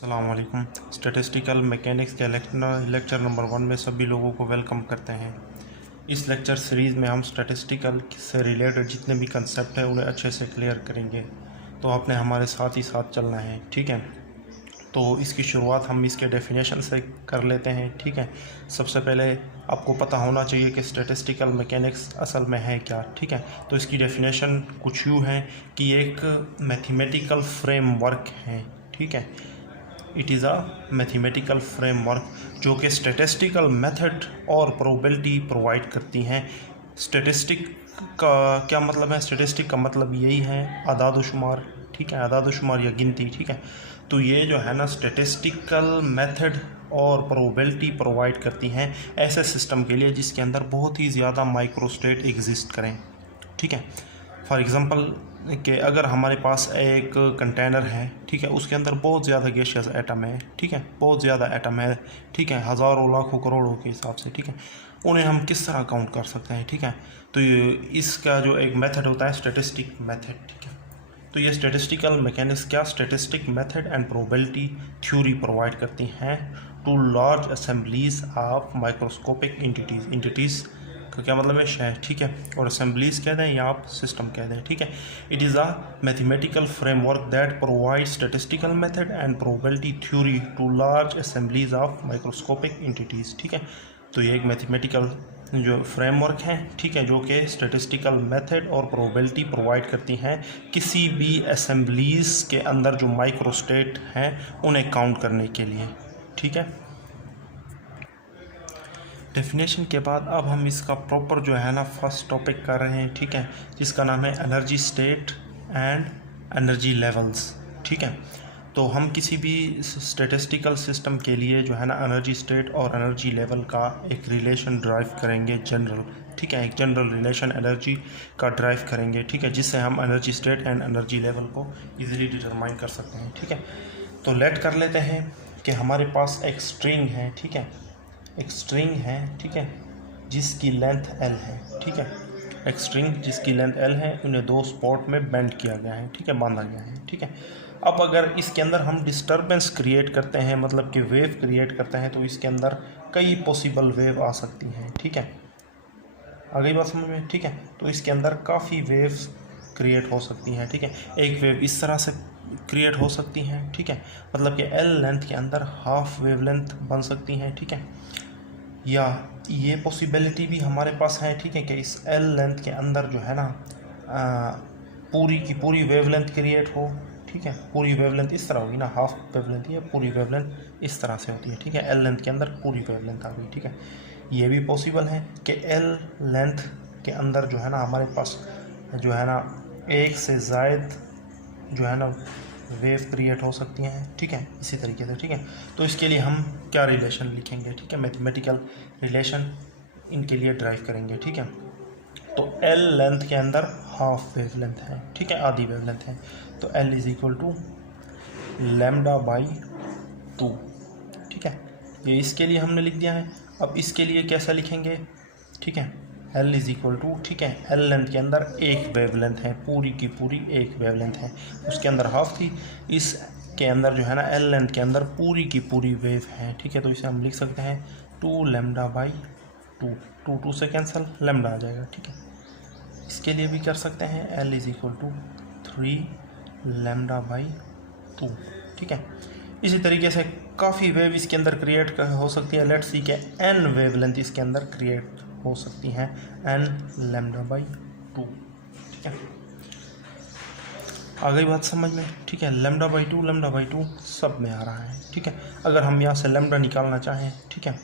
अस्सलामुअलैकुम। Statistical mechanics के lecture number 1 में सभी लोगों को वेलकम करते हैं। इस लेक्चर सीरीज़ में हम स्टैटिस्टिकल से रिलेटेड जितने भी कंसेप्ट हैं उन्हें अच्छे से क्लियर करेंगे, तो आपने हमारे साथ ही साथ चलना है, ठीक है। तो इसकी शुरुआत हम इसके डेफिनेशन से कर लेते हैं, ठीक है। सबसे पहले आपको पता होना चाहिए कि स्टैटिस्टिकल मैकेनिक्स असल में है क्या, ठीक है। तो इसकी डेफिनेशन कुछ यूँ है कि एक मैथमेटिकल फ्रेमवर्क है, ठीक है। It is a mathematical framework जो कि स्टैटिस्टिकल मेथड और प्रोबेबिलिटी प्रोवाइड करती हैं। स्टैटिस्टिक का क्या मतलब है? स्टैटिस्टिक का मतलब यही है आदाद-ओ-शुमार, ठीक है, आदाद-ओ-शुमार या गिनती, ठीक है। तो ये जो है ना स्टैटिस्टिकल मेथड और प्रोबेबिलिटी प्रोवाइड करती हैं ऐसे सिस्टम के लिए जिसके अंदर बहुत ही ज़्यादा माइक्रोस्टेट एग्जिस्ट करें, ठीक है। फॉर एग्ज़ाम्पल कि अगर हमारे पास एक कंटेनर है, ठीक है, उसके अंदर बहुत ज़्यादा गैसियस एटम है, ठीक है, बहुत ज़्यादा एटम है, ठीक है, हज़ारों लाखों करोड़ों के हिसाब से, ठीक है। उन्हें हम किस तरह काउंट कर सकते हैं, ठीक है। तो ये इसका जो एक मेथड होता है स्टैटिस्टिक मेथड, ठीक है। तो ये स्टैटिस्टिकल मैकेनिक्स क्या statistic method and probability theory provide करती हैं to large assemblies of microscopic entities का क्या मतलब है? शय, ठीक है, और असेंबलीज कह दें या आप सिस्टम कह दें, ठीक है। It is a mathematical framework that provide statistical method and probability theory to large assemblies of microscopic entities, ठीक है। तो ये एक मैथमेटिकल जो फ्रेमवर्क है, ठीक है, जो कि स्टैटिस्टिकल मेथड और प्रोबेबिलिटी प्रोवाइड करती हैं किसी भी असेंबलीज के अंदर जो माइक्रोस्टेट हैं उन्हें काउंट करने के लिए, ठीक है। डेफिनेशन के बाद अब हम इसका प्रॉपर जो है ना फर्स्ट टॉपिक कर रहे हैं, ठीक है, जिसका नाम है energy state and energy levels, ठीक है। तो हम किसी भी स्टैटिस्टिकल सिस्टम के लिए जो है ना एनर्जी स्टेट और एनर्जी लेवल का एक रिलेशन ड्राइव करेंगे जनरल, ठीक है, एक जनरल रिलेशन एनर्जी का ड्राइव करेंगे, ठीक है, जिससे हम energy state and energy level को इजीली डिटरमाइन कर सकते हैं, ठीक है। तो लेट कर लेते हैं कि हमारे पास एक स्ट्रिंग है, ठीक है, एक स्ट्रिंग है, ठीक है, जिसकी लेंथ L है, ठीक है। एक स्ट्रिंग जिसकी लेंथ L है, उन्हें दो स्पॉट में बेंड किया गया है, ठीक है, बांधा गया है, ठीक है। अब अगर इसके अंदर हम डिस्टर्बेंस क्रिएट करते हैं, मतलब कि वेव क्रिएट करते हैं, तो इसके अंदर कई पॉसिबल वेव आ सकती हैं, ठीक है। आ गई बात समझ में, ठीक है। तो इसके अंदर काफ़ी वेव्स क्रिएट हो सकती हैं, ठीक है। एक वेव इस तरह से क्रिएट हो सकती हैं, ठीक है, मतलब कि L लेंथ के अंदर हाफ वेव लेंथ बन सकती हैं, ठीक है। या ये पॉसिबिलिटी भी हमारे पास है, ठीक है, कि इस L लेंथ के अंदर जो है ना पूरी की पूरी वेवलेंथ क्रिएट हो, ठीक है। पूरी वेवलेंथ इस तरह होगी ना, हाफ वेवलेंथ या पूरी वेवलेंथ इस तरह से होती है, ठीक है। L लेंथ के अंदर पूरी वेवलेंथ आ गई, ठीक है। ये भी पॉसिबल है कि L लेंथ के अंदर जो है ना हमारे पास जो है ना एक से ज़ायद जो है ना वेव क्रिएट हो सकती हैं, ठीक है, इसी तरीके से, ठीक है। तो इसके लिए हम क्या रिलेशन लिखेंगे, ठीक है, मैथमेटिकल रिलेशन इनके लिए ड्राइव करेंगे, ठीक है। तो L लेंथ के अंदर हाफ वेव लेंथ है, ठीक है, आधी वेव लेंथ है, तो L इज इक्वल टू λ/2, ठीक है। ये इसके लिए हमने लिख दिया है। अब इसके लिए कैसा लिखेंगे, ठीक है, L इज इक्वल टू, ठीक है, L लेंथ के अंदर एक वेवलेंथ है, पूरी की पूरी एक वेवलेंथ है, उसके अंदर हाफ थी, इस के अंदर जो है ना L लेंथ के अंदर पूरी की पूरी वेव है, ठीक है। तो इसे हम लिख सकते हैं 2λ/2, 2 से कैंसिल, लैम्डा आ जाएगा, ठीक है। इसके लिए भी कर सकते हैं L इज इक्वल टू 3λ/2, ठीक है। इसी तरीके से काफ़ी वेव इसके अंदर क्रिएट हो सकती है। लेट्स सी के n वेवलेंथ इसके अंदर क्रिएट हो सकती हैं, n λ/2, ठीक है। आ गई बात समझ में, ठीक है। λ/2 सब में आ रहा है, ठीक है। अगर हम यहाँ से लैम्डा निकालना चाहें, ठीक है,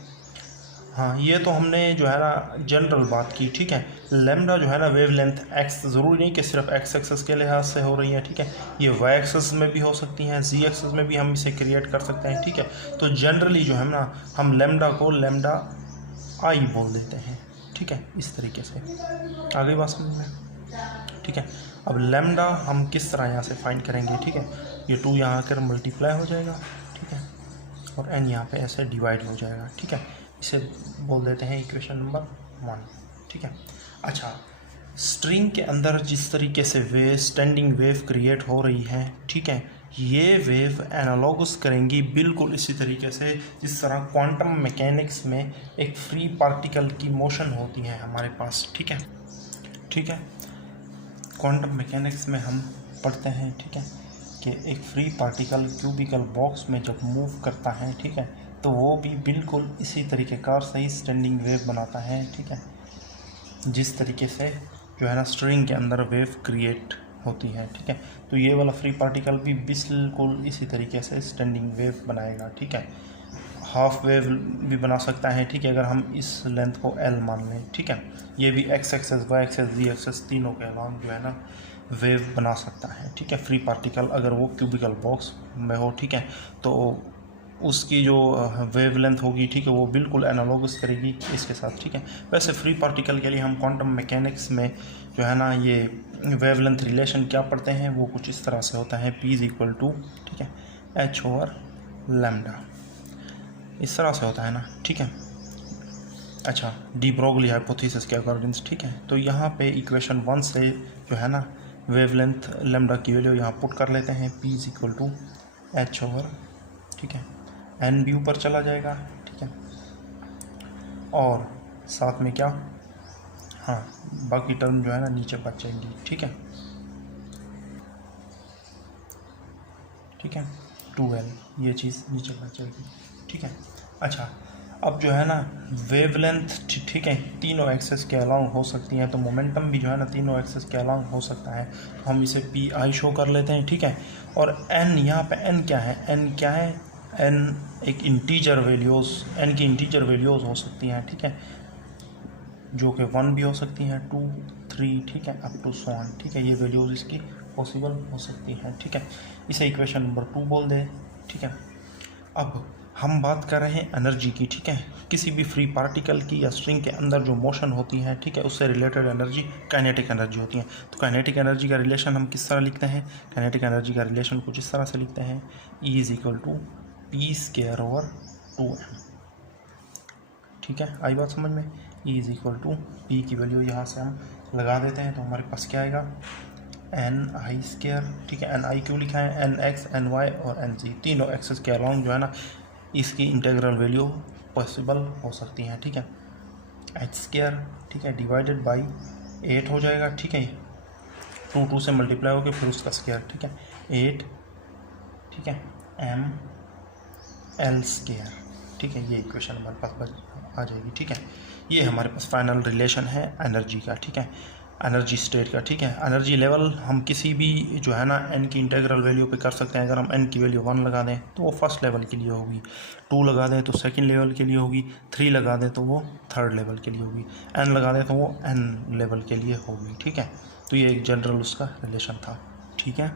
हाँ, ये तो हमने जो है ना जनरल बात की, ठीक है। लैम्डा जो है ना वेवलेंथ एक्स, ज़रूरी नहीं कि सिर्फ एक्स एक्सेस के लिहाज से हो रही है, ठीक है, ये वाई एक्सेस में भी हो सकती हैं, जी एक्सेस में भी हम इसे क्रिएट कर सकते हैं, ठीक है। तो जनरली जो है ना हम लैम्डा को λ/i बोल देते हैं, ठीक है, इस तरीके से। आ गई बात समझ में, ठीक है। अब लैम्डा हम किस तरह यहाँ से फाइंड करेंगे, ठीक है। ये 2 यहाँ आकर मल्टीप्लाई हो जाएगा, ठीक है, और n यहाँ पे ऐसे डिवाइड हो जाएगा, ठीक है। इसे बोल देते हैं इक्वेशन नंबर 1, ठीक है। अच्छा, स्ट्रिंग के अंदर जिस तरीके से वेव स्टैंडिंग वेव क्रिएट हो रही है, ठीक है, ये वेव एनालॉगस करेंगी बिल्कुल इसी तरीके से जिस तरह क्वांटम मैकेनिक्स में एक फ्री पार्टिकल की मोशन होती है हमारे पास। ठीक है, ठीक है, क्वांटम मैकेनिक्स में हम पढ़ते हैं, ठीक है, कि एक फ्री पार्टिकल क्यूबिकल बॉक्स में जब मूव करता है, ठीक है, तो वो भी बिल्कुल इसी तरीके का सही स्टैंडिंग वेव बनाता है। ठीक है, जिस तरीके से जो है ना स्ट्रिंग के अंदर वेव क्रिएट होती है। ठीक है, तो ये वाला फ्री पार्टिकल भी बिल्कुल इसी तरीके से स्टैंडिंग वेव बनाएगा। ठीक है, हाफ वेव भी बना सकता है। ठीक है, अगर हम इस लेंथ को L मान लें। ठीक है, ये भी एक्स एक्सेस वाई एक्सेस जी एक्सेस तीनों के अलॉन्ग जो है ना वेव बना सकता है। ठीक है, फ्री पार्टिकल अगर वो क्यूबिकल बॉक्स में हो। ठीक है, तो उसकी जो वेव लेंथ होगी, ठीक है, वो बिल्कुल एनालॉगस करेगी इसके साथ। ठीक है, वैसे फ्री पार्टिकल के लिए हम क्वांटम मैकेनिक्स में जो है ना ये वेव लेंथ रिलेशन क्या पढ़ते हैं, वो कुछ इस तरह से होता है, P इज इक्वल टू, ठीक है, h/λ, इस तरह से होता है ना। ठीक है, अच्छा, डी ब्रोगली हाइपोथेसिस के अकॉर्डिंग। ठीक है, तो यहाँ पे इक्वेशन 1 से जो है ना वेव लेंथ लैम्डा की वैल्यू यहाँ पुट कर लेते हैं, P is equal to h/, ठीक है, n भी ऊपर चला जाएगा। ठीक है, और साथ में क्या, हाँ, बाकी टर्म जो है ना नीचे बच जाएंगी। ठीक है, ठीक है, 2l ये चीज़ नीचे बच जाएगी। ठीक है, अच्छा, अब जो है ना वेव लेंथ, ठीक है, तीनों एक्सेस के अलॉन्ग हो सकती हैं, तो मोमेंटम भी जो है ना तीनों एक्सेस के अलॉन्ग हो सकता है। तो हम इसे PI शो कर लेते हैं। ठीक है, और n यहाँ पे n क्या है, n क्या है, n एक इंटीजर वैल्यूज़, n की इंटीजर वैल्यूज़ हो सकती हैं। ठीक है, जो कि 1 भी हो सकती हैं, 2, 3, ठीक है, अप टू सो ऑन। ठीक है, ये वैल्यूज़ इसकी पॉसिबल हो सकती हैं। ठीक है, इसे इक्वेशन नंबर 2 बोल दें। ठीक है, अब हम बात कर रहे हैं एनर्जी की। ठीक है, किसी भी फ्री पार्टिकल की या स्ट्रिंग के अंदर जो मोशन होती है, ठीक है, उससे रिलेटेड एनर्जी काइनेटिक एनर्जी होती है। तो काइनेटिक एनर्जी का रिलेशन हम किस तरह लिखते हैं, काइनेटिक एनर्जी का रिलेशन कुछ इस तरह से लिखते हैं, E is equal to P²/2m। ठीक है, आई बात समझ में, E is equal to P की वैल्यू यहाँ से हम लगा देते हैं, तो हमारे पास क्या आएगा, Ni²। ठीक है, Ni क्यों लिखा है, Nx, Ny और Nc तीनों एक्सेस के अलॉन्ग जो है ना इसकी इंटीग्रल वैल्यू पॉसिबल हो सकती हैं। ठीक है, h², ठीक है, डिवाइडेड बाई 8 हो जाएगा। ठीक है, 2 से मल्टीप्लाई होकर फिर उसका स्क्वायर। ठीक है, 8, ठीक है, ml²। ठीक है, ये इक्वेशन हमारे पास आ जाएगी। ठीक है, ये हमारे पास फाइनल रिलेशन है एनर्जी का। ठीक है, एनर्जी स्टेट का। ठीक है, एनर्जी लेवल हम किसी भी जो है ना n की इंटीग्रल वैल्यू पे कर सकते हैं। अगर हम n की वैल्यू 1 लगा दें तो वो फर्स्ट लेवल के लिए होगी, 2 लगा दें तो सेकंड लेवल के लिए होगी, 3 लगा दें तो वो थर्ड लेवल के लिए होगी, n लगा दें तो वो n लेवल के लिए होगी। ठीक है, तो ये एक जनरल उसका रिलेशन था। ठीक है।